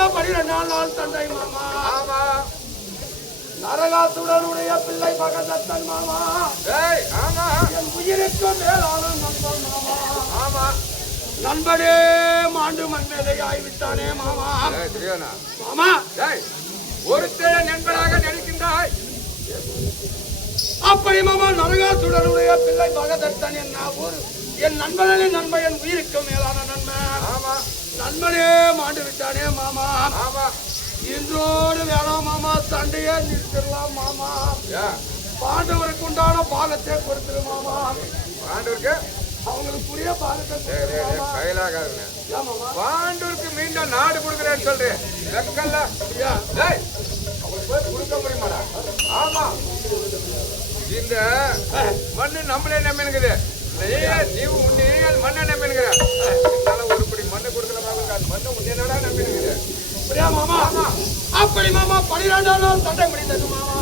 12 நாள் சண்டை மாமா. ஆமா. நரகாசுரனுடைய பிள்ளை பகதத்தன் மாமா. ஆமா. என் உயிருக்கு மேலான நண்பன் மாமா. ஆமா. நண்பனே மாண்டு மண்மேதை ஆய்விட்டானே மாமா. மாமா ஒருத்தர நண்பராக நினைக்கின்றாய். அப்படி மாமா நரகாசுரனுடைய பிள்ளை பகதத்தன் என் நண்பனே நண்பன், என் உயிருக்கு மேலான நண்பன். ஆமா. நண்பனே மாண்டு விட்டானே மாமா. ஆமா. இன்றோடு வேணாம் மாமா, சண்டையே நிறுத்திடலாம் மாமா. பாண்டவருக்கு உண்டான பாகத்தை கொடுத்துரு மாமா. பாண்டவருக்கு அவங்களுக்கு புரிய பாகத்தை பாண்டவருக்கு மீண்டும் நாடு கொடுக்குறேன்னு சொல்றேன். அவங்களுக்கு கொடுக்க முடியுமாடா? ஆமா. இந்த மண்ணு நம்மளே நம்பினுக்குது. நீ மண்ணை நம்பினுக்கிற ஒருபடி மண்ணை கொடுக்கல மண்ணு உன்னடா நம்பினுக்குது. மாமா அப்படி மாமா 12 நாள் சண்டை முடிந்தது மாமா.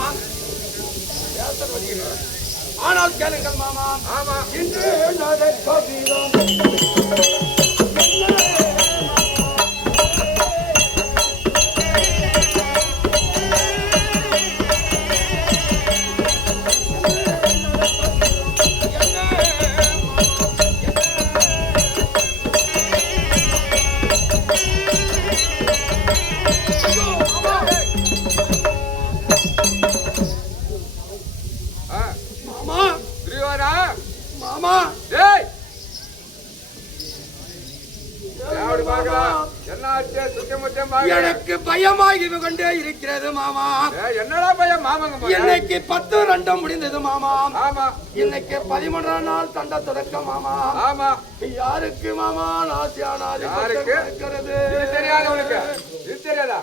ஆனால் கேளுங்கள் மாமா. ஆமா. இன்று எனக்கு பயமாகி கொண்டே இருக்கிறது மாமா. என்னடா பயம் மாமாங்க? இன்னைக்கு 10-2 முடிந்தது மாமா. ஆமா. இன்னைக்கு 13 நாள் சண்டை தொடக்கம் மாமா. ஆமா. யாருக்கு மாமா நாசியானாது இருக்கிறது? தெரியாது உனக்கு? இது தெரியாதா?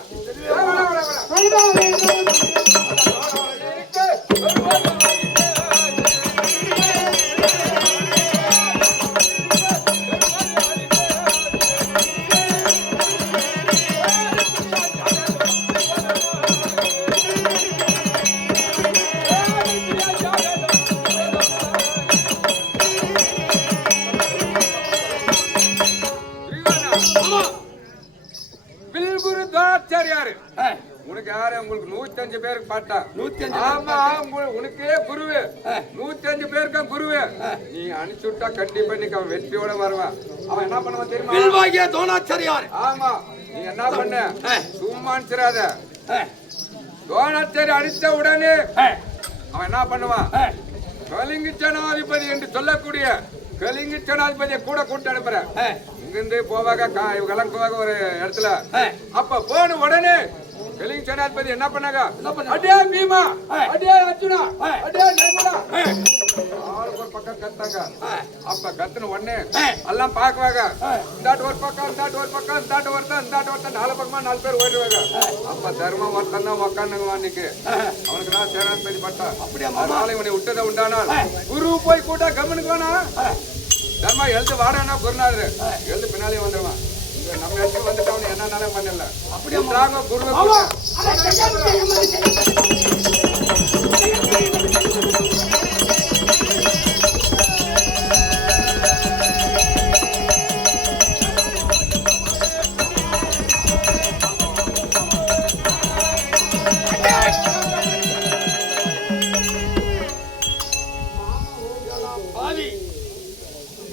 உனக்கு யாரு? உங்களுக்கு 105 பேருக்கு பாட்டா. 105. ஆமா. உனக்கே குருவு 105 பேருக்கு குருவு. நீ அனுப்பிச்சு விட்டா கண்டிப்பா நீ அவன் வெற்றியோட வருவான். அவன் என்ன பண்ணுவான் தெரியுமா? தோணாச்சாரியார். ஆமா. நீ என்ன பண்ண? சும்மா அனுப்பிச்சிடாத. தோணாச்சாரி அடித்த உடனே அவன் என்ன பண்ணுவான்? கலிங்க சேனாதிபதி என்று சொல்லக்கூடிய கலிங்க சேனாதிபதியை கூட கூட்டு அனுப்புற. இங்கிருந்து போவாக கிளம்புவாக ஒரு இடத்துல. அப்ப போன உடனே கலிங்க சேனாதிபதி என்ன பண்ணாங்க? அடே பீமா, அடே அர்ஜுனா, அடே நர்மதா ஆளுக்கு ஒரு பக்கம் கத்தாங்க. அப்ப கத்துன உடனே எல்லாம் பாக்குவாங்க. இந்தாட்டு ஒரு பக்கம், இந்தாட்டு ஒரு பக்கம், இந்தாட்டு ஒருத்தன், இந்தாட்டு ஒருத்தன், 4 பக்கமா 4 பேர் ஓடுவாங்க. அப்ப தர்மம் ஒருத்தன் தான் உக்காந்துங்க. அன்னைக்கு அவனுக்கு தான் சேனாதிபதி பட்டா. அதனால இவனை விட்டதை உண்டானால் குரு போய் கூட்டா கம்மனுக்கு வேணா தர்மா எழுந்து வாடானா குருநாதர் எழுந்து பின்னாலே வந்துடுவான். நம்ம இடத்துக்கு வந்துட்டவனு என்னன்னாலும் பண்ணல. அப்படியே குரு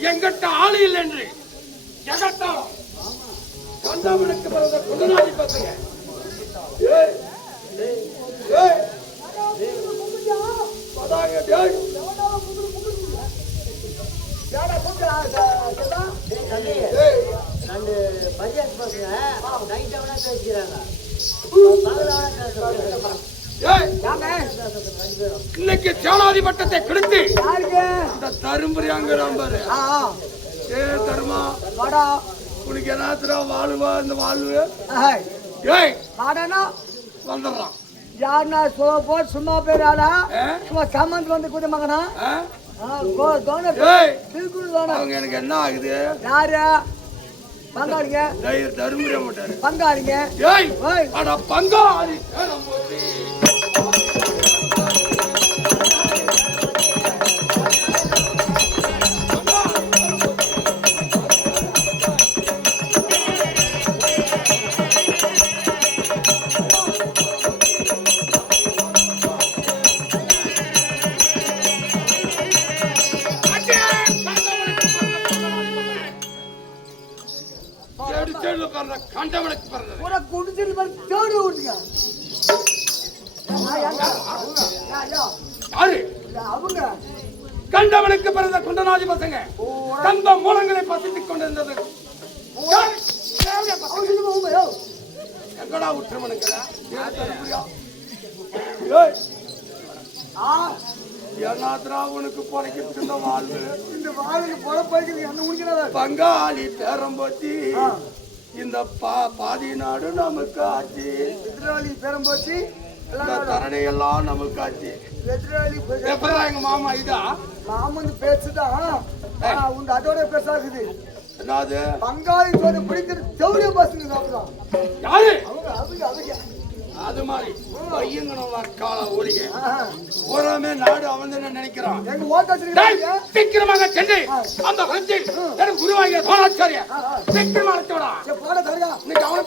எங்கிட்ட ஆளு இல்லை என்று ஜகத்தாளம் கண்டாமனுக்கு பிறந்த குண்டனாதி பசங்க இன்னைக்கு சேனாதி பட்டத்தை கொடுத்து இந்த தரும்புரியாங்க தருமா உனக்கு என்ன வாழுவா? இந்த வாழ்வு வந்துடுறான். யாருன்னா சும்மா பேராடா சும்மா சம்மந்த் வந்து கூட மகனா அவங்க எனக்கு என்ன ஆகுது? யாரு பங்காளிங்க? தருமுறை மாட்டாரு பங்காளிங்க. பங்காளி பிடிக்கிறது மாதிரி தேடி விடுங்க யாரு அவங்க கண்டவனுக்கு பிறந்த குண்டநாதி பசங்க கந்த மூலங்களை பசித்துக் கொண்டிருந்தது. எங்கடா உற்றமனுங்களா ஏனாத்ரா உனக்கு பொழைக்கிறதுக்கு இந்த வாழ்வு இந்த வாழ்க்கை பொழப்பைக்கு என்ன முடிக்கிறதா பங்காளி பேரம்போச்சி இந்த பாதி நாடு நமக்கு ஆச்சு. எதிராளி பெரும்போச்சு இந்த தரணை எல்லாம் நமக்கு ஆச்சு. எதிராளி எப்படா எங்க மாமா இதா மாமன் பேச்சுதான் உங்க அதோட பெருசாகுது. என்னது பங்காளி சோறு பிடிக்கிறது தேவைய பசங்க சாப்பிடலாம். யாரு அவங்க அவங்க அவங்க அது மாதிரி பையங்கணும் கால ஒளிய பூராமே நாடு அவன் நினைக்கிறான். எங்க ஓட்டாச்சு சீக்கிரமாக சென்று அந்த ஹஞ்சில் எனக்கு குருவாகிய சோழாச்சாரிய சீக்கிரமா அழைச்சோடா போட தருகா இன்னைக்கு அவனை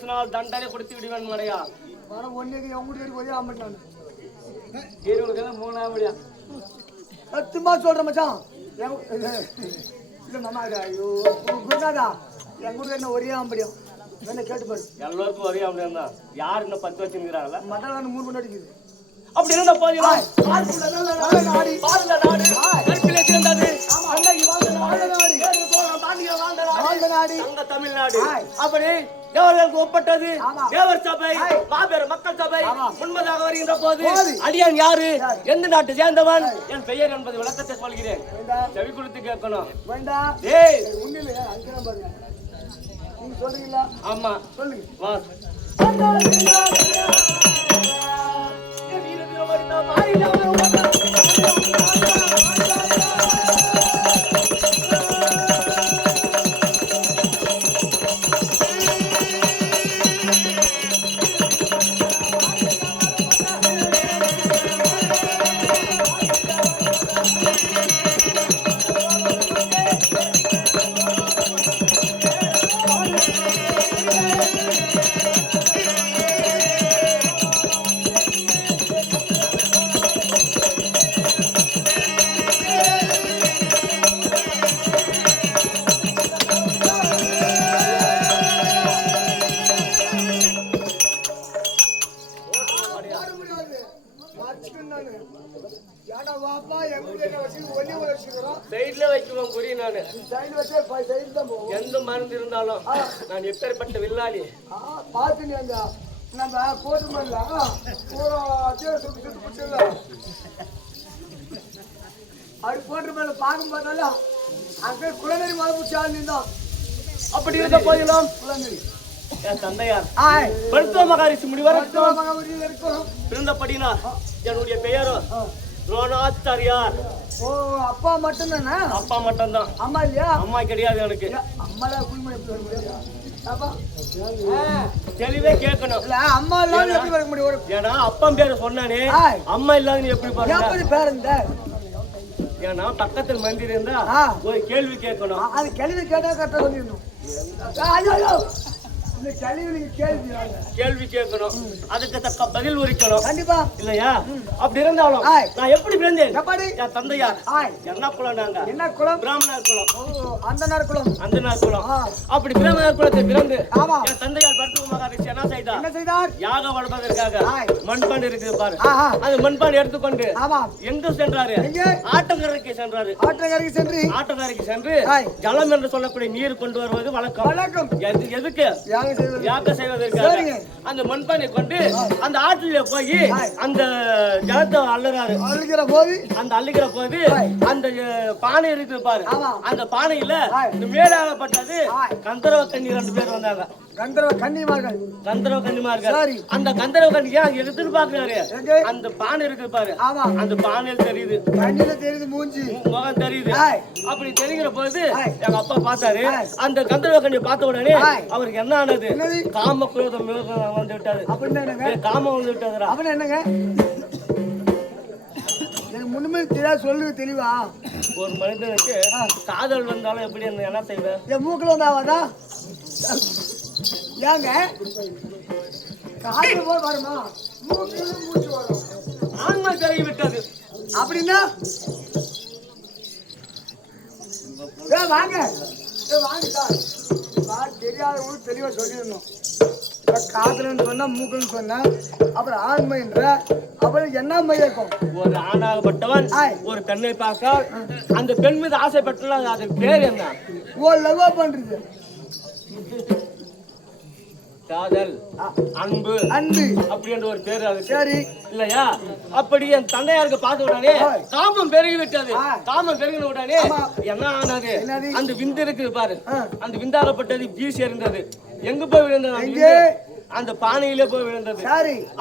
பேசினால் தண்டனை கொடுத்து விடுவேன் மடையா. வர ஒன்னுக்கு என் வீட்டுக்கு ஒரே ஆம்பட்டான் ஹீரோவுக்கு 3ஆம் படியா சத்தியமா சொல்றேன் மச்சான். இல்ல மாமா ஐயோ குருநாதா என் வீட்டுக்கு என்ன ஒரே ஆம்படியும் என்ன கேட்டு பாரு. எல்லாருக்கும் ஒரே ஆம்படியம் தான். யார் இன்னும் 10 வச்சுக்கிறாங்களா? மட்டன் 3 மணி அடிக்குது. அப்படி இருந்த போதிலும் நாடு கற்பிலே சிறந்தது. அன்னைக்கு வாழ்ந்த நாடு தங்க தமிழ்நாடு. அப்படி தேவர்களுக்கு ஒப்பட்டது தேவர் சபை, மாபெரும் மக்கள் சபை. முன்பதாக வருகின்ற போது அடியான் யாரு, எந்த நாட்டை சேர்ந்தவன், என் பெயர் என்பது விளக்கத்தை சொல்கிறேன். செவி கொடுத்து கேட்கணும். ஏய் நீங்க சொல்றீங்களா? ஆமா சொல்லுங்க. வா எந்த மருந்து இருந்தாலும் நான் எப்பேற்பட்ட வில்லாளி பார்த்து நம்ம கோட்டு பண்ணலாம் அப்படி போட்டு மேல பார்க்கும் போதாலும் அங்க குழந்தை மழை பிடிச்ச ஆள் தான். அப்படி இருந்த போதிலும் குழந்தை என் தந்தையார் மருத்துவ மகாரிஷி முனிவர் இருந்தபடினா என்னுடைய பெயரோ துரோணாச்சாரியார். ஓ அப்பா மட்டும் தானே? அப்பா மட்டும் தான். அம்மா இல்லையா? அம்மா கிடையாது எனக்கு. அம்மாலாம் குடும்பம் எப்படி வர முடியாது? தெளிவே கேட்கணும். அம்மா இல்லாத எப்படி வர முடியும்? ஏன்னா அப்பா பேரை சொன்னானே, அம்மா இல்லாத நீ எப்படி பாருங்க பேர் இந்த ஏன்னா பக்கத்தில் மந்திரி இருந்தா ஒரு கேள்வி கேட்கணும். அது கேள்வி கேட்டா கரெக்டா சொல்லிடணும். கேள்வி கேட்கணும், அதுக்கு தக்க பதில் உரைக்கணும். கண்டிப்பா இல்லையா? அப்படி இருந்தாலும் நான் எப்படி பிறந்தேன்? என் தந்தையார் என்ன குலம்? நாங்க என்ன குலம்? பிராமணர் குலம். அந்தனார் குலம். அந்தனார் குலம். அப்படி பிராமணர் குலத்தை பிறந்து என் தந்தையார் மருத்துவ மகாரிஷி என்ன செய்தார்? யாகம் வளர்ப்பதற்காக மண்பானை இருக்குது பாரு, அந்த மண்பானை எடுத்துக்கொண்டு எங்க சென்றாரு? ஆற்றங்கரைக்கு சென்றாரு. ஆற்றங்கரைக்கு சென்று ஜலம் என்று சொல்லக்கூடிய நீர் கொண்டு வருவது வழக்கம். எதுக்கு? யாகம் செய்வதற்காக அந்த மண்பானை கொண்டு அந்த ஆற்றிலே போய் அந்த ஜலத்தை அள்ளுறாரு. அந்த அள்ளுகிற போது அந்த பானை இருக்கு பாரு, அந்த பானையில மேலாகப்பட்டது கந்தர்வ கன்னி 2 பேர் வந்தாங்க. கந்தர்வ கன்னிமார்கள். அந்த கந்தர்வ கன்னி எதிர்பார்க்கிறாரு. அந்த பானை இருக்கு பாரு, அந்த பானையில் தெரியுது, மூஞ்சி முகம் தெரியுது. அப்படி தெரிகிற போது எங்க அப்பா பார்த்தாரு. அந்த கந்தர்வ கன்னியை பார்த்த உடனே அவருக்கு என்ன ஆனது? காம குரோதம் வந்து விட்டாரு. காமம் வந்து விட்டதுரா. அப்படின்னு என்னங்க முன்னுமே தெரியாது, சொல்லுங்க தெளிவா. ஒரு மனிதனுக்கு காதல் வந்தாலும் எப்படி என்ன செய்வேன்? என் மூக்கில் வந்தாவாதா? ஏங்க காதல் போய் வருமா? மூக்கில் மூச்சு வரும். ஆன்மா தெரிய விட்டது. அப்படின்னா வாங்க தெரியாத தெளிவா சொல்லிடணும். காதலன்னு சொன்னா மூக்குன்னு சொன்னா அப்புறம் ஆண்மை என்ற அப்புறம் என்ன மையக்கும்? ஒரு ஆணாகப்பட்டவன் ஒரு பெண்ணை பார்க்க அந்த பெண் மீது ஆசைப்பட்டால் அது பேர் என்ன? ஓ லவ் பண்றது. காதல், அன்பு அப்படி என்ற ஒரு பேரு அது. சரி இல்லையா? அப்படி என் தந்தையாருக்கு பார்த்த உடனே காமம் பெருகி விட்டது. காமம் பெருகின உடனே என்ன ஆனது? அந்த விந்து இருக்கு பாரு, அந்த விந்தாகப்பட்டது வீசி இருந்தது. எங்க போய் விழுந்தது? அந்த பானையிலே போய் விழுந்தது.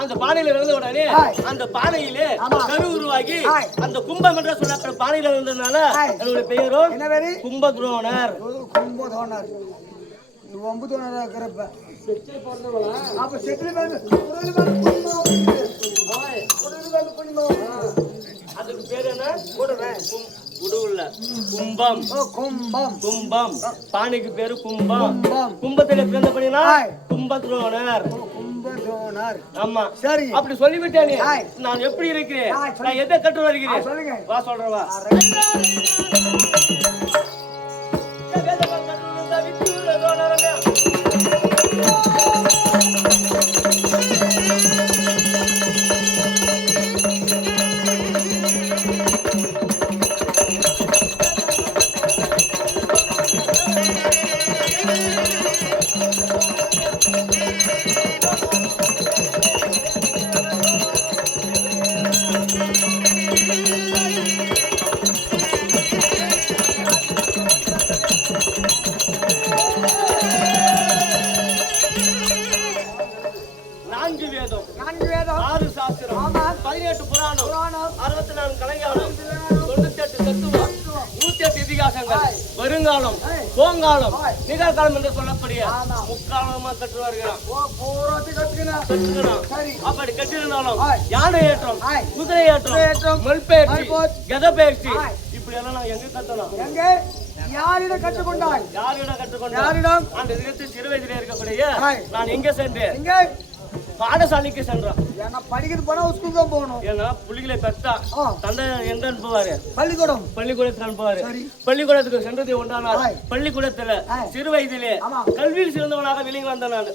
அந்த பானையில விழுந்த உடனே அந்த பானையிலே கரு உருவாகி அந்த கும்பம் என்ற சொல்ல பானையில விழுந்ததுனால என்னுடைய பெயரோ கும்பத்ரோணர். கும்பத்ரோணர் 9 இருக்கிறப்ப அப்ப செட்டில் அதுக்கு பேர் என்ன? குடுவுல கும்பம். கும்பம். கும்பம். பானைக்கு பேரு கும்பம். கும்பத்துல பிறந்தபடினா கும்பத்ரோணர். கும்பத்ரோணர். ஆமா சரி. அப்படி சொல்லிவிட்டேனே நான் எப்படி இருக்கிறேன்? நான் எதை கற்று வருகிறேன்? சொல்லுங்க. வா சொல்றேன் வா. நான்கு வேதம். 6 சாஸ்திரம். 18 புராணம். 64 கலைஞானம். 98 தத்துவம். 108 இதிகாசங்கள். வருங்காலம், போங்காலம், நிகழ்காலம் என்று சொல்லக்கூடிய முக்காலமா கற்று வருகிறான். அப்படி கட்டிருந்தாலும் யானை ஏற்றம், குதிரை ஏற்றம், மல்பெயர்ச்சி, கதை பயிற்சி இப்படி எல்லாம் நான் எங்க கத்தணும்? யாரிடம் கற்றுக்கொண்டாய்? யாரிடம் கற்றுக்கொண்டாய்? அந்த இடத்தில் சிறு வயதிலே இருக்கக்கூடிய நான் எங்க சென்றேன்? பாடசாலைக்கு சென்றோம். ஏன்னா படிக்கிறது போனா ஸ்கூல் தான் போகணும். ஏன்னா புள்ளிகளை பெற்றா தந்தை எங்க அனுப்புவாரு? பள்ளிக்கூடத்துக்கு அனுப்புவாரு. பள்ளிக்கூடத்துக்கு சென்றது உண்டானால் பள்ளிக்கூடத்துல சிறு வயதிலே கல்வியில் சிறந்தவனாக வெளியே வந்தேன் நான்.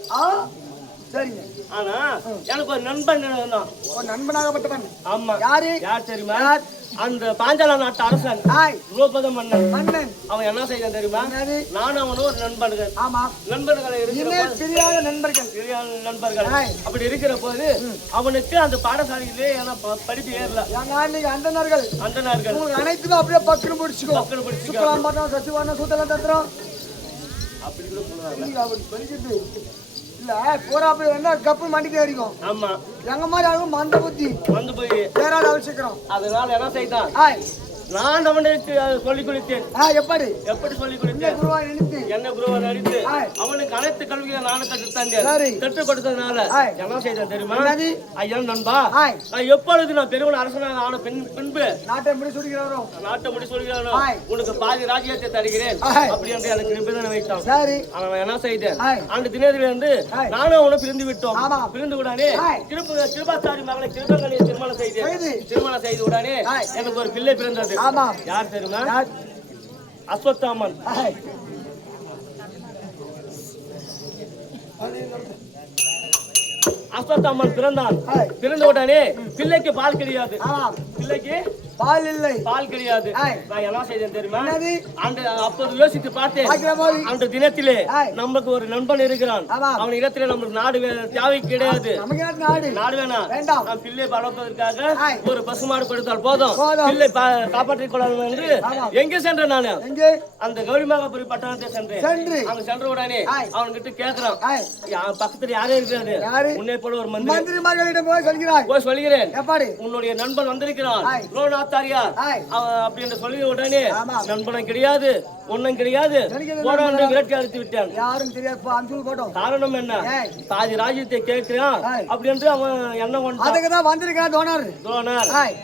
சரிங்க. ஆனா எனக்கு ஒரு நண்பன் இருந்தான். நண்பனாகப்பட்டவன். ஆமா. யார் தெரியுமா? அந்த பாஞ்சால நாட்டு அரசன் துரோபத மன்னன். அவன் என்ன செய்தான் தெரியுமா? நானும் அவனும் ஒரு நண்பர்கள். நண்பர்களை சரியான நண்பர்கள். அப்படி இருக்கிற போது அவனுக்கு அந்த பாடசாலையிலே படிப்பு ஏறல. அந்தனர்கள் அனைத்துக்கும் அப்படியே பக்கம் பிடிச்சிக்கோ. சசிவான சூத்தலாம் தத்துறோம் அப்படி கூட சொல்லுவாங்க. படிக்கிறது இல்ல போறா போய் என்ன கப்பு மண்டிக்கு ஏறிக்கும். ஆமா. எங்க மாதிரி ஆகும் மந்த புத்தி வந்து போய் ஏறாத அவசியம். அதனால என்ன செய்தான்? நான் அவனுக்கு சொல்லிக் கொடுத்தேன். எப்படி சொல்லிக் கொடுத்தேன்? என்ன குருவா நினைத்து அவனுக்கு அனைத்து கல்வியை நானும் கற்றுத்தந்தேன். கற்றுக் கொடுத்ததுனால என்ன செய்தேன் தெரியுமா? ஐயா நண்பா, நான் எப்பொழுது நான் பெருவன் அரசனாக ஆன பின்பு நாட்டை முடி சொல்கிறாரோ உனக்கு பாதி ராஜ்யத்தை தருகிறேன் அப்படி என்று எனக்கு நிபந்தனை வைத்தான். ஆனா நான் என்ன செய்தேன்? அந்த தினத்தில இருந்து நானும் அவனை பிரிந்து விட்டோம். பிரிந்து உடனே கிருபாச்சாரி மகளை கிருபங்களை திருமணம் செய்து உடனே எனக்கு ஒரு பிள்ளை பிறந்தது. யார் தெரியுமா? அஸ்வத்தாமன். அஸ்வத்தாமன் பிறந்தான். பிறந்த உடனே பிள்ளைக்கு பால் கிடையாது. பிள்ளைக்கு பால் இல்லை, பால் கிடையாது. நான் என்ன செய்தேன் தெரியுமா? அப்போது யோசித்து பார்த்தேன். அந்த தினத்திலே நமக்கு ஒரு நண்பன் இருக்கிறான். அவன் இடத்திலே நமக்கு நாடு தேவை கிடையாது. நாடு வேணாம். நான் பிள்ளை வளர்ப்பதற்காக ஒரு பசுமாடு கொடுத்தால் போதும், பிள்ளை காப்பாற்றிக் கொள்ளலாம் என்று எங்கே சென்றேன்? நான் அந்த கௌரிமாகபுரி பட்டணத்தை சென்றேன். அங்க சென்ற உடனே அவன்கிட்ட கேட்கிறான், பக்கத்துல யாரே இருக்கிறாரு? உன்னை போல ஒரு மந்திரி போய் சொல்கிறேன், உன்னுடைய நண்பன் வந்திருக்கிறான் அப்படின்னு சொல்லி உடனே நண்பனும் கிடையாது, ஒன்னும் கிடையாது, விரட்டி அடித்து விட்டான். காரணம் என்ன? பாதி ராஜ்யத்தை கேட்கிறான் அப்படி என்று அவன் என்ன வந்திருக்கான்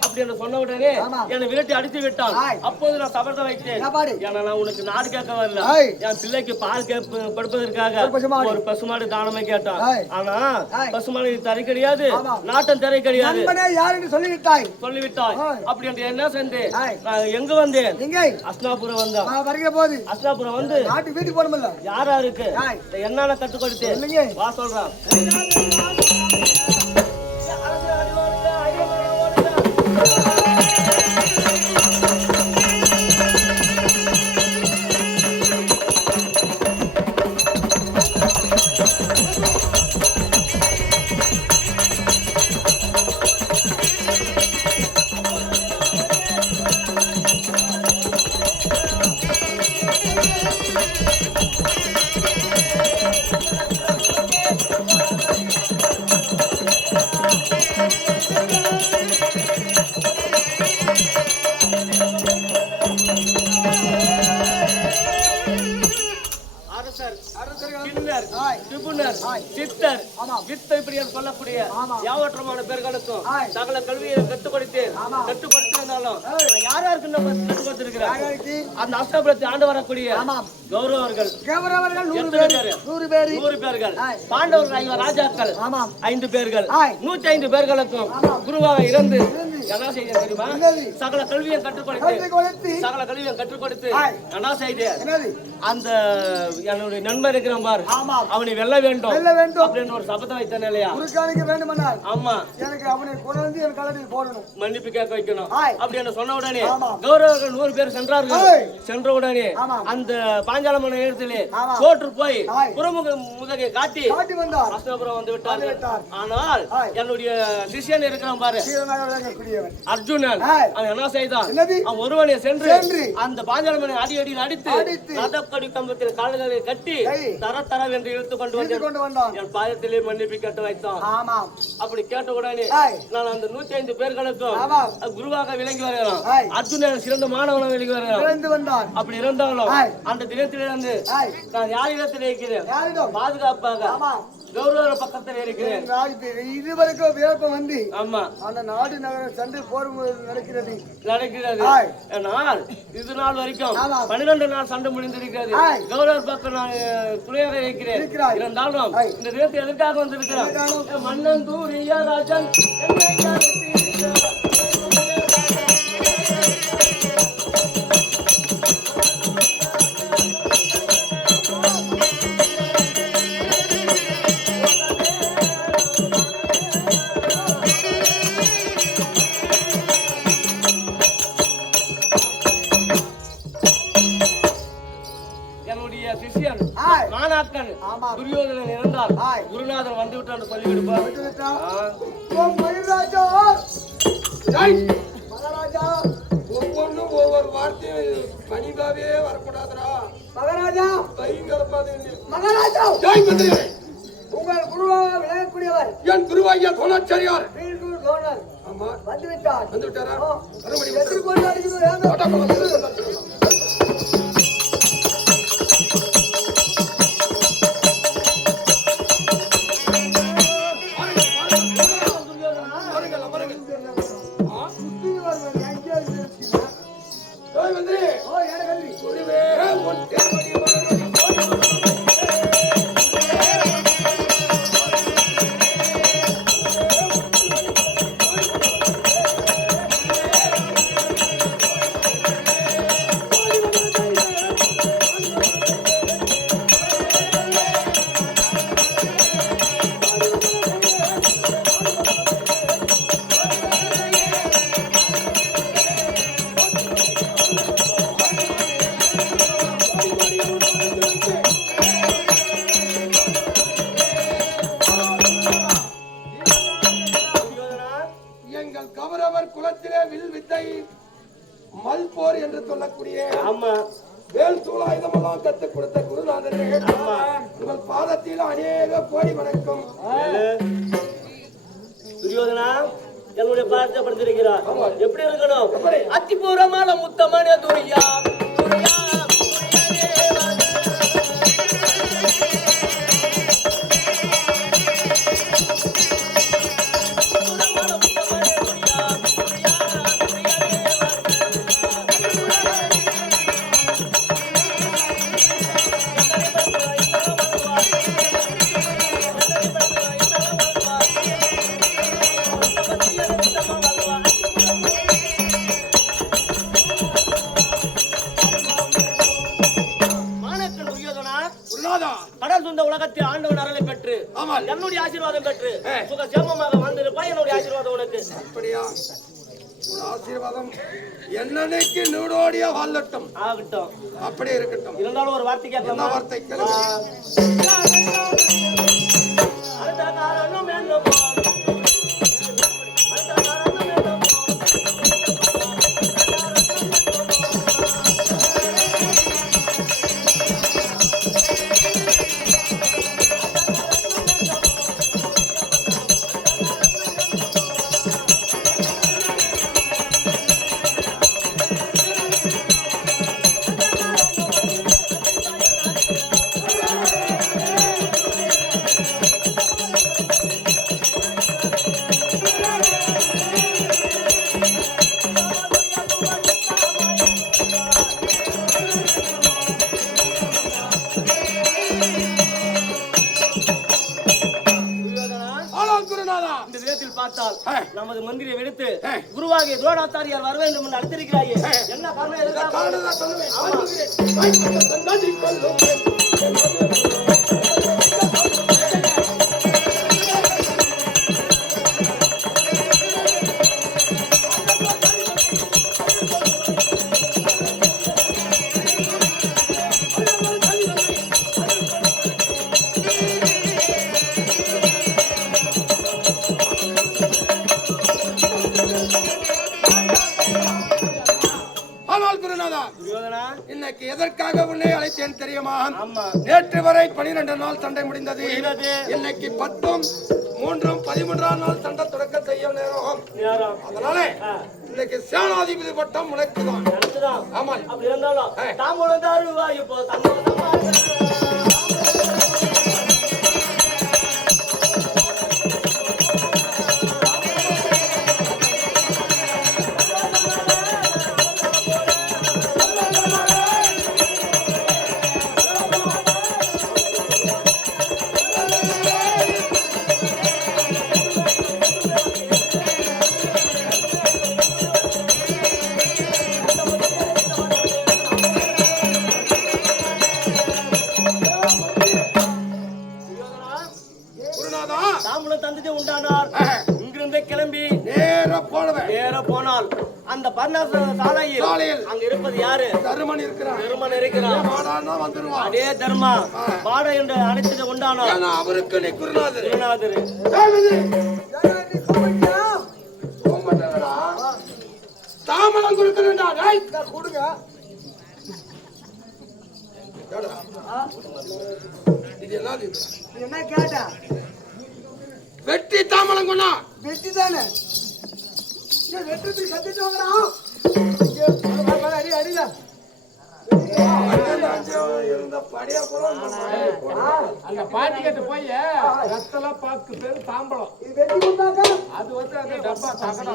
அப்படி என்று சொன்ன உடனே என்னை விரட்டி அடித்து விட்டான். அப்போது நான் சபதம் வைத்தேன், ஏன்னா நான் உனக்கு நாடு கேட்க வரல, என் பிள்ளைக்கு பால் கொடுப்பதற்காக ஒரு பசுமாடு தானமே கேட்டான். ஆனா பசுமாடு தரை கிடையாது, நாட்டம் தரை கிடையாது சொல்லிவிட்டாய். அப்படி என்று என்ன செஞ்சேன்? எங்க வந்தேன்? அஸ்னாபுரம் வந்தேன். அஸ்னாபுரம் வந்து நாட்டு வீட்டுக்கு போனோம்ல, யாரா இருக்கு என்னென்ன கற்றுக் கொடுத்தேன் வா சொல்றான். மன்னர் சித்தர் வித்தை பிரியர் சொல்லக்கூடிய யாவற்றமான பேர்களுக்கும் சகல கல்வியை கற்றுக் கொடுத்திருந்தாலும் யார் யாருக்கு நம்ம கற்றுக் கொடுத்திருக்கிறார் அந்த அஷ்டபுரத்தை ஆண்டு வரக்கூடிய கௌரவர்கள் 100 பேர்கள் பாண்டவர்கள் 5 ராஜாக்கள் 5 பேர்கள் 105 பேர்களுக்கும் குருவாக இருந்து என்ன செய்ய தெரியுமா சகல கல்வியை கற்றுக் கொடுத்து என்ன செய்ய அந்த என்னுடைய நண்பர் இருக்கிறான் பார் அவனை வெல்ல வேண்டும் அப்படின்னு ஒரு சபதம் வைத்தேன் இல்லையா ஆமா எனக்கு அவனை கொண்டு வந்து என் கலட்டில் போடணும் மன்னிப்பு கேட்க வைக்கணும் அப்படின்னு சொன்ன உடனே கௌரவர்கள் 100 பேர் சென்றார்கள் சென்ற உடனே அந்த பாஞ்சாலமன இடத்திலே தோற்று போய் புறமுக முதுகை காட்டி அஸ்தபுரம் வந்து விட்டார்கள் ஆனால் என்னுடைய சிஷ்யன் இருக்கிறான் பாரு அர்ஜுனன் அவன் என்ன செய்தான் அவன் ஒருவனை சென்று அந்த பாஞ்சாலமனை அடி அடித்து ரதக்கடி கம்பத்தில் கால்களை கட்டி தர என்று இழுத்து கொண்டு வந்தான் என் பாதத்திலே மன்னிப்பு கேட்டு வைத்தான் அப்படி கேட்ட உடனே நான் அந்த 105 பேர்களுக்கும் குருவாக விளங்கி வருகிறோம் அர்ஜுனன் சிறந்த மாணவனாக விளங்கி வருகிறான் அப்படி இருந்தாலும் அந்த தினத்திலிருந்து நான் யார் இடத்தில் இருக்கிறேன் பாதுகாப்பாக கௌரவ பக்கத்தில் இருக்கிறேன் இதுவரைக்கும் வியப்பம் வந்து ஆமா அந்த நாடு நகர சண்டை போர் நடக்கிறது ஆனால் இது நாள் வரைக்கும் 12 நாள் சண்டை முடிந்திருக்கிறது கௌரவ பக்கம் நான் துணையாக இருக்கிறேன் இருந்தாலும் இந்த தேசத்தை எதற்காக வந்திருக்கிறேன் மன்னன் தூரிய ராஜன் துரியோதனன் இருந்தால் குருநாதர் வந்து விட்டான்னு சொல்லி கொடுப்பார் ஒவ்வொன்றும் ஒவ்வொரு வார்த்தையும் கனிவாவே வரக்கூடாதுரா மகாராஜா மகாராஜா உங்கள் குருவாக விளங்கக்கூடியவர் என் குருவாகிய தோணாச்சாரியார் ஆமா வந்து விட்டாரா மல்போர் என்று சொல்லக்கூடிய வேல் சூலாயுதமெல்லாம் கற்றுக் கொடுத்த குருநாதரே உங்கள் பாதத்தில் அநேக கோடி வணக்கம். துரியோதனா என்னுடைய பாதத்தை படுத்திருக்கிறார் எப்படி இருக்கணும் அத்திபூர்வமான முத்தமனே துரியா உலகத்தில் ஆண்டவன் அருளை பெற்று என்னுடைய ஆசீர்வாதம் பெற்று சுக சேமமாக வந்திருப்பாய். என்னுடைய ஆசீர்வாதம் உனக்கு. அப்படியா? ஆசீர்வாதம் என்னன்னைக்கு நூடோடிய வாழட்டும் ஆகட்டும். அப்படியே இருக்கட்டும். இருந்தாலும் ஒரு வார்த்தை கேட்கலாம். என்ன வார்த்தை கேளுங்க. அடுத்த காரணம் என்னமோ நமது மந்திரியை விடுத்து குருவாகிய துரோணாச்சாரியார் வர வேண்டும் என்று அழைத்திருக்கிறாயே. என்ன காரணம் எதற்காக? இன்னைக்கு எதற்காக உன்னை அழைத்தேன் தெரியுமா? ஆமா. நேற்று வரை 12 நாள் சண்டை முடிந்தது. இன்னைக்கு 10ம் 3ம் 13ஆம் நாள் சண்டை தொடக்க செய்ய நேரம். அதனால இன்னைக்கு சேனாதிபதி பட்டம் உனக்குதான். ஆமா. அப்படி இருந்தாலும் தாமோட அருள்வாய் இப்போ தந்துட்டு உண்டானார். இங்கிருந்து கிளம்பி நேர போனால் அந்த பர்ணாச சாலையில் அங்க இருப்பது யாரு? தருமன் இருக்கிறான். தருமன் இருக்கிறான். அதே தர்மா பாட என்று அழைத்தது உண்டானார். அவருக்கு நீ குருநாதர். தாமலம் கொடுக்கிறேன்டா. கொடுங்க. இது என்ன கேட்டா? வெட்டி தாமலம் கொண்டா. வெட்டி தானே வெட்டி கத்திட்டு வாங்கறான். அடி அடிடா. அந்த பாட்டி கிட்ட போய் ரத்தல பாக்கு பேரு தாம்பலம். அது வந்து அந்த டப்பா தகடா.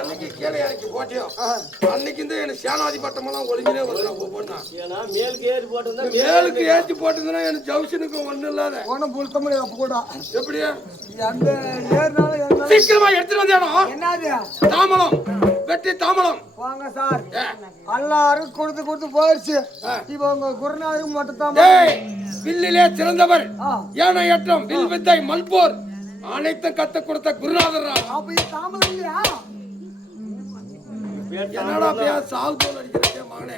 அன்னைக்கு கீழே இறக்கி போட்டியோ அன்னைக்கு இந்த எனக்கு சேனாதி பட்டமெல்லாம் ஒளிஞ்சிலே மேலுக்கு ஏற்றி போட்டிருந்தா எனக்கு ஜவுசனுக்கு ஒண்ணு இல்லாத ஒன்னும் புழுத்த முடியாது. அப்ப கூட எப்படியா அந்த ஏறினாலும் சீக்கிரமா எடுத்துட்டு வந்தேனோ. என்னது தாமலம் வெட்டி தாமலம் வாங்க சார். எல்லாரும் கொடுத்து போயிடுச்சு. இப்ப உங்க குருநாதருக்கு மட்டும் தான் வில்லிலே சிறந்தவர். யானை ஏற்றம் வில் வித்தை மல்போர் அனைத்தும் கத்து கொடுத்த குருநாதர். என்னடா பையா சால் போல் அடிக்கிறேன் மகனே.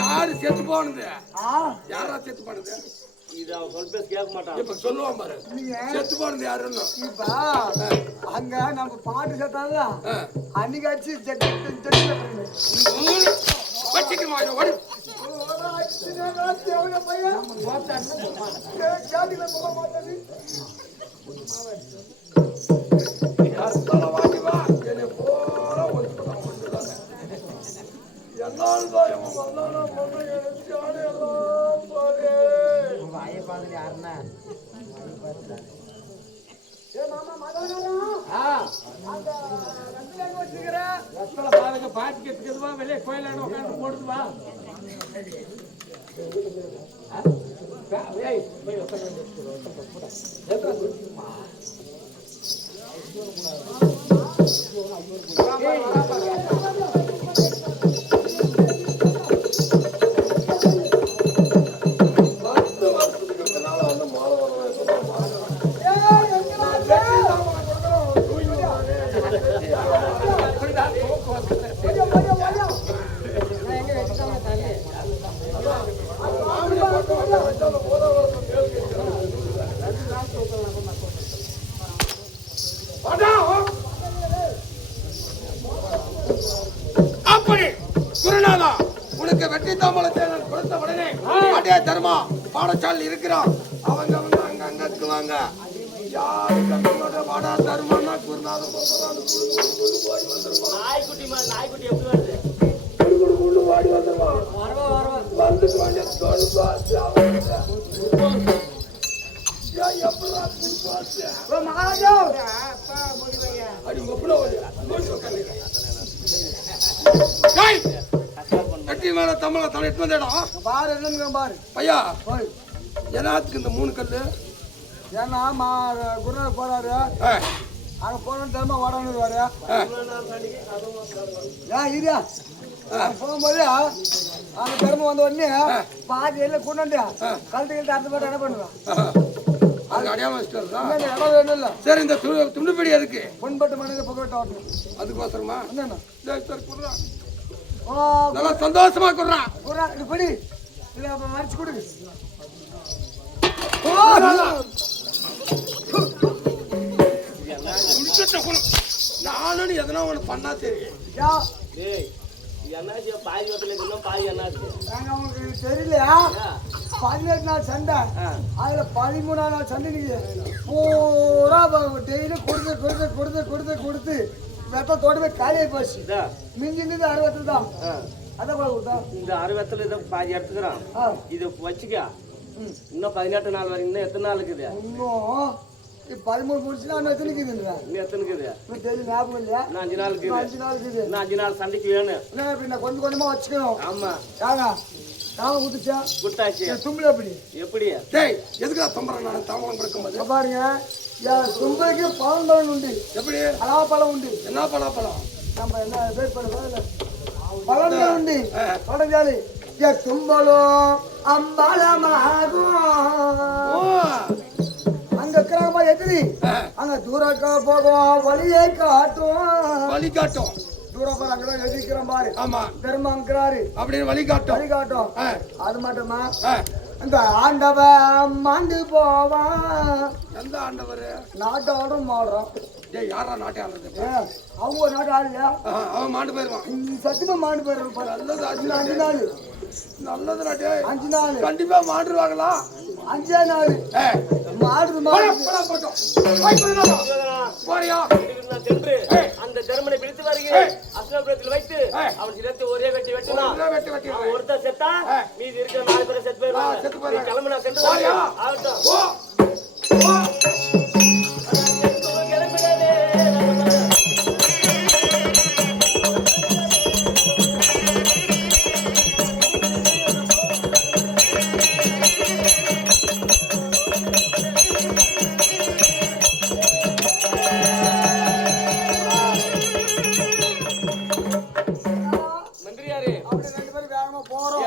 யாரு செத்து போனது? யாரா செத்து போனது? சொல்லுவான் பாரு. செத்து போனது யாருன்னு. அங்க நம்ம பாட்டு செத்தால அன்னைக்கு அடிச்சு பாட்டிக்கு வெளியே கோயிலான உட்காந்து போடுதுவா. அப்படி குருநாதா உனக்கு வெற்றி தாமலத்தை கொடுத்த உடனே அதே தர்மா பாடசாலை இருக்கிறான். அவங்க அங்க இருக்குவாங்க. யாரு கண்ணோட வாடா தர்மன்னா குருநாதன் நாய்க்குட்டி எப்படி வருது? வாடி வந்துருவான். வந்துட்டு மகாராஜா பாட்டி மேல தமிழ தலை எட்டு வந்தேடா பாரு என்னங்க பாரு ஐயா போய் என்னத்துக்கு இந்த 3 கல்லு ஏன்னா குருநாதர் போறாரு அங்க போன டைமா ஓடானது வாரு ஏன் இரியா போகும்போது அந்த தர்மம் வந்த உடனே பாதி எல்லாம் கொண்டாண்டு கழுத்து அடுத்த போட்டு என்ன பண்ணுவேன் அது அடையாளம் வச்சுட்டு இடம் வேணும் இல்ல சரி இந்த துண்டுப்படி எதுக்கு பொன்பட்டு மனித புகட்ட ஓட்டணும் அதுக்கோசரமா என்னண்ணா சரி குடுறான் நல்லா சந்தோஷமா குடுறான் இது படி இதை அப்ப மறைச்சு கொடுங்க நானும் எதனா ஒண்ணு பண்ணா தெரியும் என்னாச்சு பாதி வத்துல இன்னும் பாதி என்னாச்சு உங்களுக்கு தெரியலையா 18 நாள் சண்டை அதுல 13 நாள் சண்டை பூரா டெய்லி கொடுத்து வெத்தத்தோட போய் காலியாகி போச்சு மிஞ்சி 60 தான் அதான் கொடுத்தா இந்த 60 இதை பாதி எடுத்துக்கிறான் இதை வச்சுக்க இன்னும் 18 நாள் வரைக்கும் இன்னும் எத்தனை நாள் இருக்குது இன்னும் 13 முடிச்சுன்னா இன்னும் எத்தனை இருக்குதுன்றா இன்னும் எத்தனை இருக்குது இன்னும் தெரியல ஞாபகம் இல்லையா இன்னும் 5 நாள் இருக்குது 5 நாள் இருக்குது இன்னும் 5 நாள் சண்டைக்கு வேணும் என்ன இப்ப கொஞ்சம் கொஞ்சமா வச்சுக்கணும் ஆமா யாரா தாம குத்துச்சா குட்டாச்சு தும்பல எப்படி டேய் எதுக்குடா தம்பறேன் நான் தாமரம் கொடுக்கும்போது பாருங்க தும்பலுக்கு பழம் உண்டு எப்படி பலாப்பழம் உண்டு என்ன பழம் நம்ம என்ன பேர் பண்ண பழங்கள் உண்டு பழஞ்சாலி தும்பலோ அம்பலமாகும் அங்க இருக்கிறாங்கம்மா எதிரி அங்க தூரக்க போகும் வழியை காட்டும் தூரம் போற அங்கதான் எதிர்க்கிறோம் பாரு ஆமா தர்மங்கிறாரு அப்படின்னு வழி காட்டும் அது மட்டுமா அந்த ஆண்டவன் மாண்டு போவான் எந்த ஆண்டவர் நாட்டாடும் மாடுறோம் ஏய் யாரா நாட்டை ஆடுறது அவங்க ஒரு நாட்டு ஆடுலையா அவன் மாண்டு போயிருவான் சத்தியமா மாண்டு போயிடுறான் நல்லது 5 நாள் நல்லது நாட்டே 5 நாள் கண்டிப்பா மாண்டுருவாங்களா 5 நாள் மாடுது போறியா சென்று அந்த தர்மனை பிடித்து வருகிறேன் அஸ்லபுரத்தில் வைத்து அவன் சிரத்தை ஒரே வெட்டி வெட்டினா ஒருத்தர் செத்தா மீதி இருக்கிற 4 பேரை செத்து போயிருவாங்க கிளம்புனா சென்று ஆகட்டும்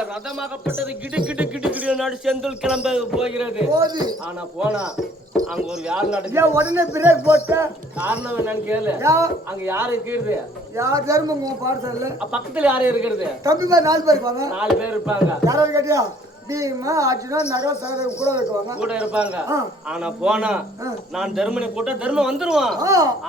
ரதமாகப்பட்டது கிடு கிடு கிடு கிடு நாடு செந்தூல் கிளம்ப போகிறது ஆனா போனா அங்க ஒரு வேலை நடக்குது உடனே பிரேக் போட்ட காரணம் என்னன்னு கேளு அங்க யாரு இருக்கிறது யார் தர்மம் பாடசால பக்கத்துல யாரு இருக்கிறது தம்பி மாதிரி 4 பேர் இருப்பாங்க 4 பேர் இருப்பாங்க யாராவது கேட்டியா பீமா அர்ஜுனா நகர சகர கூட இருப்பாங்க ஆனா போனா நான் தர்மனை போட்டா தர்மம் வந்துருவான்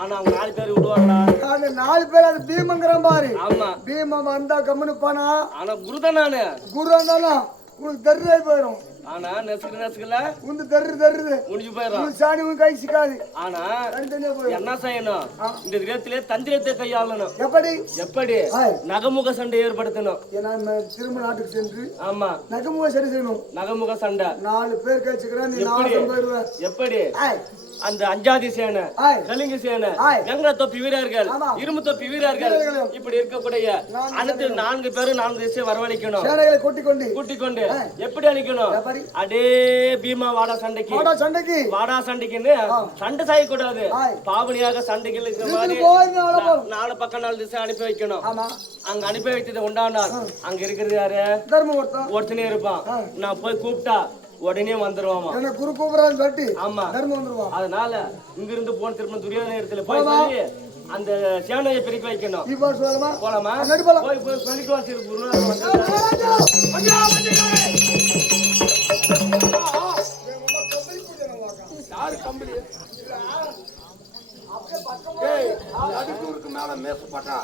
ஆனா அவங்க 4 பேர் விடுவாங்களா அந்த 4 பேர் அது பீமங்கறான் பாரு ஆமா பீமா வந்தா கம்முனு போனா ஆனா குருதான் நானு குரு வந்தாலும் உனக்கு தர்றாய் போயிடும் ஆனா நெசுக்கல உந்து தர்றது முடிஞ்சு போயிடும் சாணி உன் கை சிக்காது ஆனா என்ன செய்யணும் இந்த விதத்திலே தந்திரத்தை கையாளணும் எப்படி நகமுக சண்டை ஏற்படுத்தணும் திரும்ப நாட்டுக்கு சென்று ஆமா நகமுக சரி செய்யணும் நகமுக சண்டை 4 பேர் கழிச்சுக்கிறேன் நீ 4 போயிடுவ எப்படி அந்த அஞ்சாதி சேனை கலிங்க சேனை வெங்கட தொப்பி வீரர்கள் இரும்பு தொப்பி வீரர்கள் இப்படி இருக்கக்கூடிய அனைத்து 4 பேரும் 4 திசை வரவழைக்கணும் கூட்டிக் கொண்டு எப்படி அழிக்கணும் அடே பீமா வாடா சண்டைக்கு சண்டை செய்யக்கூடாது பாவனியாக சண்டைகள் இருக்கிற மாதிரி 4 பக்கம் 4 திசை அனுப்பி வைக்கணும் அங்க அனுப்பி வைத்தது உண்டானால் அங்க இருக்கிறது யாரு ஒருத்தனே இருப்பான் நான் போய் கூப்பிட்டா உடனே வந்துருவாமா குரு கூப்பிடுறான்னு பட்டி ஆமா தர்மம் வந்துருவான் அதனால இங்க இருந்து போன திரும்ப துரியோதன இடத்துல போய் சொல்லி அந்த சேனையை பிரிக்க வைக்கணும் இப்போ சொல்லமா போலாமா போய் போய் சொல்லிட்டு வா சிறு யாரு கம்பெனி ஏய் அடுக்கு மேல மேசப்பட்டா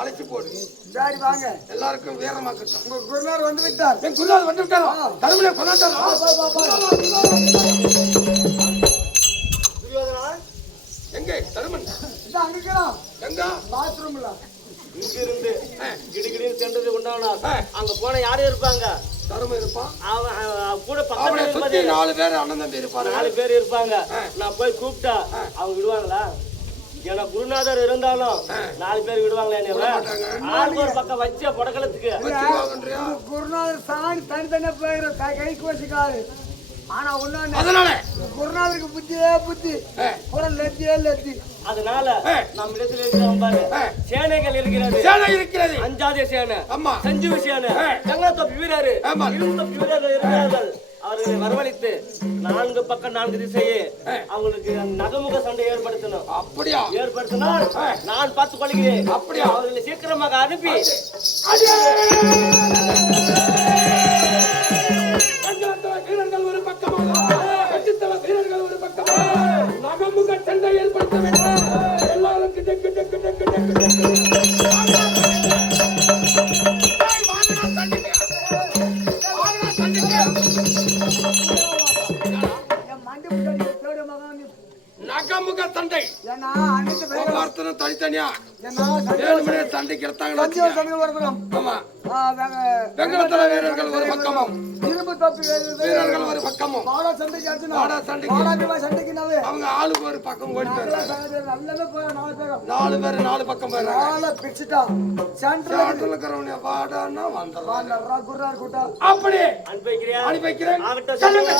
அழைச்சி போடு சரி வாங்க எல்லாருக்கும் வீரமாக்கட்டும் உங்க குருநாதர் வந்து விட்டார் என் குருநாதர் வந்து விட்டாரோ தருமலே கொண்டாட்டாரோ எங்க தருமன் எங்க பாத்ரூம்ல இங்க இருந்து கிடிகிடி சென்றது உண்டானா அங்க போன யாரும் இருப்பாங்க தருமன் இருப்பான் அவன் கூட பக்கத்துல 4 பேர் அண்ணன் தம்பி இருப்பாங்க 4 பேர் இருப்பாங்க நான் போய் கூப்பிட்டா அவங்க விடுவாங்களா ஏன்னா குருநாதர் இருந்தாலும் 4 பேர் விடுவாங்களே என்ன ஆளுக்கு ஒரு பக்கம் வச்ச புடக்கலத்துக்கு குருநாதர் சாணி தனித்தனியா போயிடும் கைக்கு வச்சுக்காது ஆனா ஒண்ணு அதனால குருநாதருக்கு புத்தியே புத்தி புறம் லெத்தியே லெத்தி அதனால நம்ம இடத்துல இருக்கிறவங்க பாரு சேனைகள் இருக்கிறது சேனை இருக்கிறது அஞ்சாதே சேனை ஆமா சஞ்சீவ சேனை தங்கத்தொப்பி வீரர் இருந்தொப்பி வீரர்கள் இருக்கிறார்கள் அவர்களை வரவழைத்து 4 பக்கம் 4 திசையே அவங்களுக்கு நகமுக சண்டை ஏற்படுத்தணும் அப்படியா ஏற்படுத்தினால் நான் பார்த்துக் கொள்கிறேன் அப்படியா அவர்களை சீக்கிரமாக அனுப்பி வீரர்கள் ஒரு பக்கமாக கட்டித்தல வீரர்கள் ஒரு பக்கமாக நகமுக சண்டை ஏற்படுத்த வேண்டும் எல்லாரும் கிடக்கு டக்கு டக்கு டக்கு நகமுக சண்டை ஏன்னா அன்னைக்கு ஒவ்வொருத்தரும் தனித்தனியா ஏன்னா 7 மணி சண்டைக்கு எடுத்தாங்களா ஆமா வெங்கலத்தல வீரர்கள் ஒரு பக்கமும் இரும்பு தொப்பி வீரர்கள் ஒரு பக்கமும் பாடா சண்டைக்கு அடிச்சனா பாடா சண்டைக்கு பாடா சண்டைக்கு நாவே அவங்க ஆளுக்கு ஒரு பக்கம் ஓடிட்டாங்க நல்லவே போய் 4 பேர் 4 பக்கம் போறாங்க ஆள பிச்சிட்டா சென்டர்ல இருக்கிறவங்க வாடான்னா வந்துடுறாங்க வந்தறா குர்ரார் கூட்டா அப்படி அனுப்பி வைக்கிறேன் ஆகட்டும் சொல்லுங்க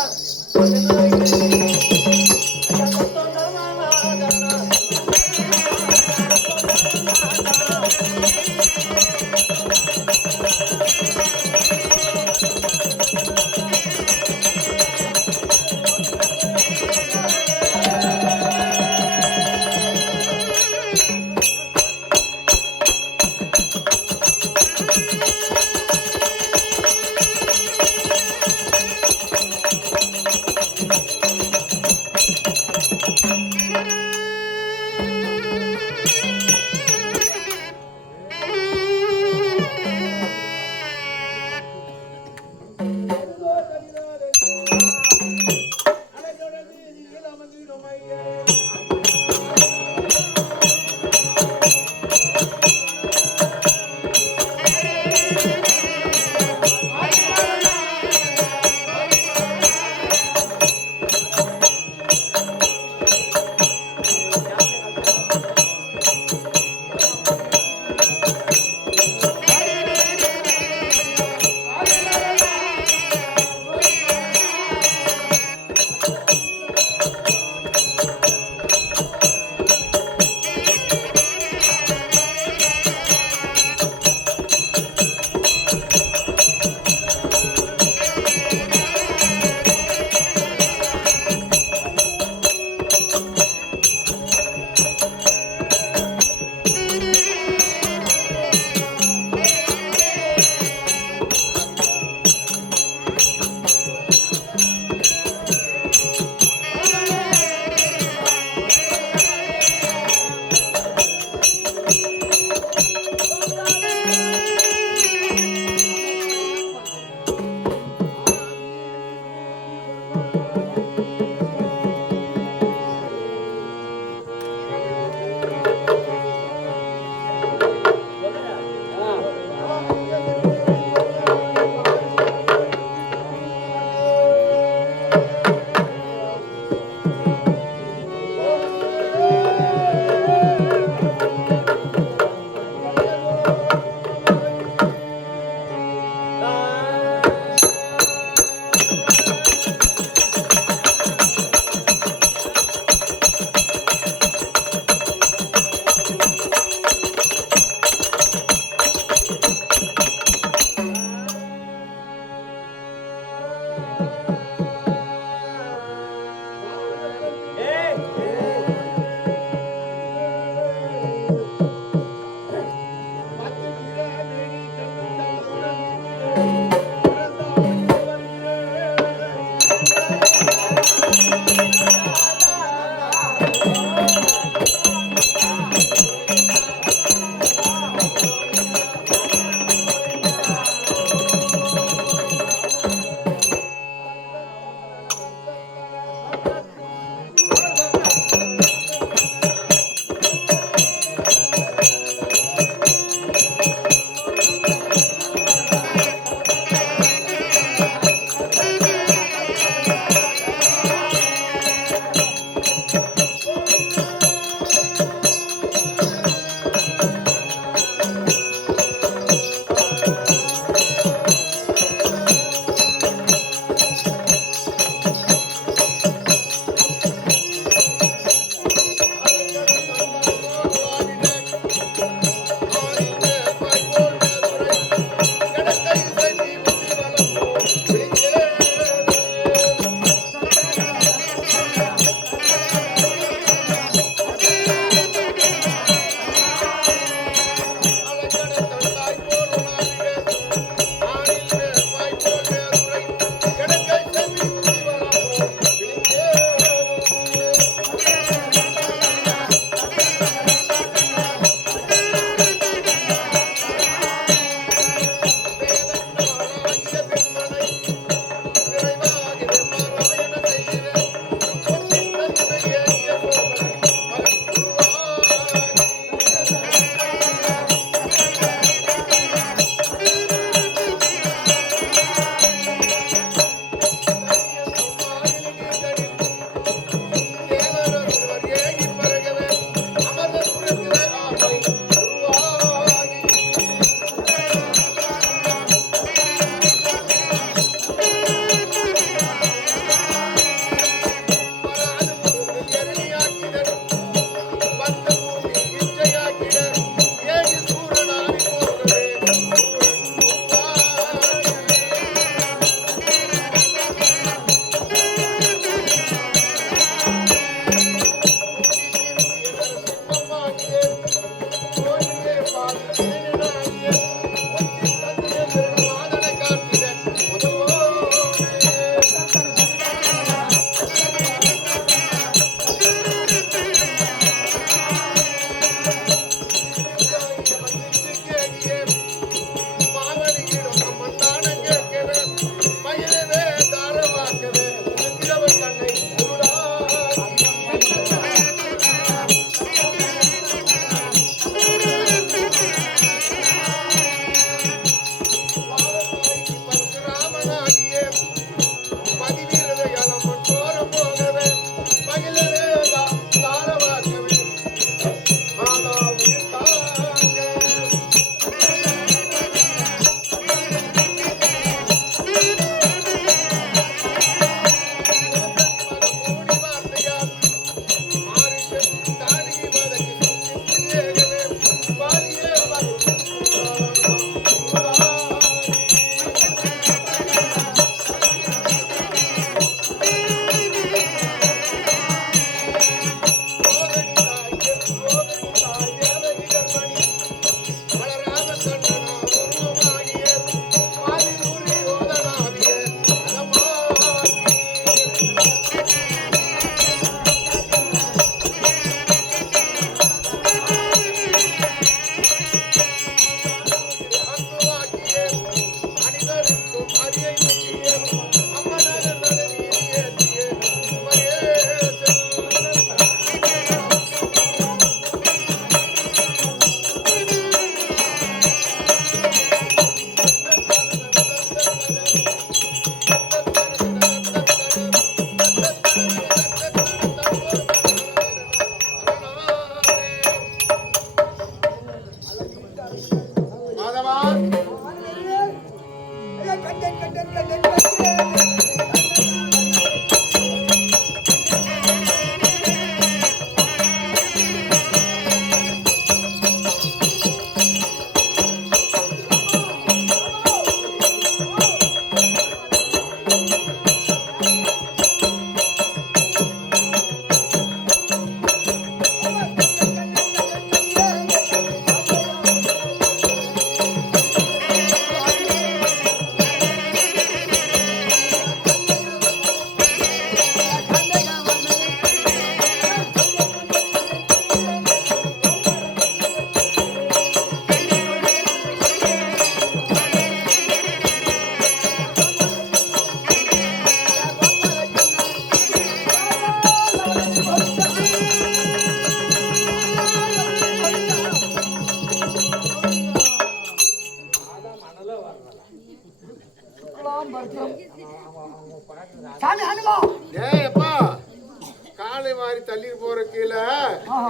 மாதிரி தள்ளி போற கீழே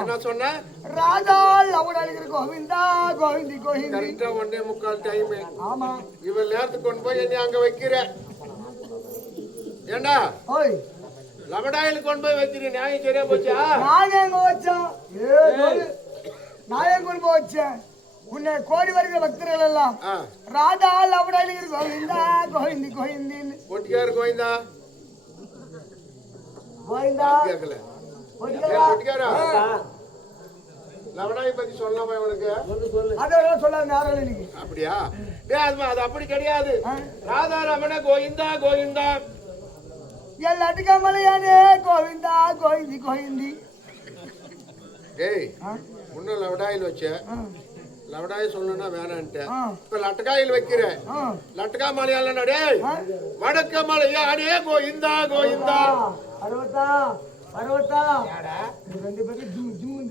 என்ன சொன்ன? ராதா லவடாலிக்கிற கோவிந்தா கோவிந்தி கோவிந்தி. கரெக்டா 1:45 டைம். ஆமா. இவன் நேரத்துக்கு கொண்டு போய் என்ன அங்க வைக்கிற? ஏண்டா? ஓய். லவடாயில கொண்டு போய் வைக்கிறீ, நியாயம் சரியா போச்சா? நான் எங்க வச்சேன்? நான் எங்க கொண்டு போய் வச்சேன்? உன்னை கோடி வருகிற பக்தர்கள் எல்லாம் ராதா லவடாலிக்கிற கோவிந்தா கோவிந்தி கோவிந்தின்னு. ஒட்டிக்காரு கோவிந்தா கோவிந்தா கேட்கல. ஒட்டிக்காரா? ஒட்டிக்காரா லவடாயை பத்தி சொல்லலாமா இவனுக்கு? அதெல்லாம் சொல்லாத யாரும் இன்னைக்கு. அப்படியா? அது அப்படி கிடையாது. ராதா ரமண கோவிந்தா கோவிந்தா எல்லாத்துக்கு மலையானே கோவிந்தா கோவிந்தி கோவிந்தி. டேய் முன்ன லவடாயில் வச்ச லவடாய் சொல்லணும்னா வேணான்ட்டு இப்ப லட்டக்காயில் வைக்கிற லட்டக்கா மலையாள டேய் வடக்க மலையானே கோவிந்தா கோவிந்தா. அறுபத்தா அறுபத்தா ரெண்டு பேரும் ஜிம் ஜிம்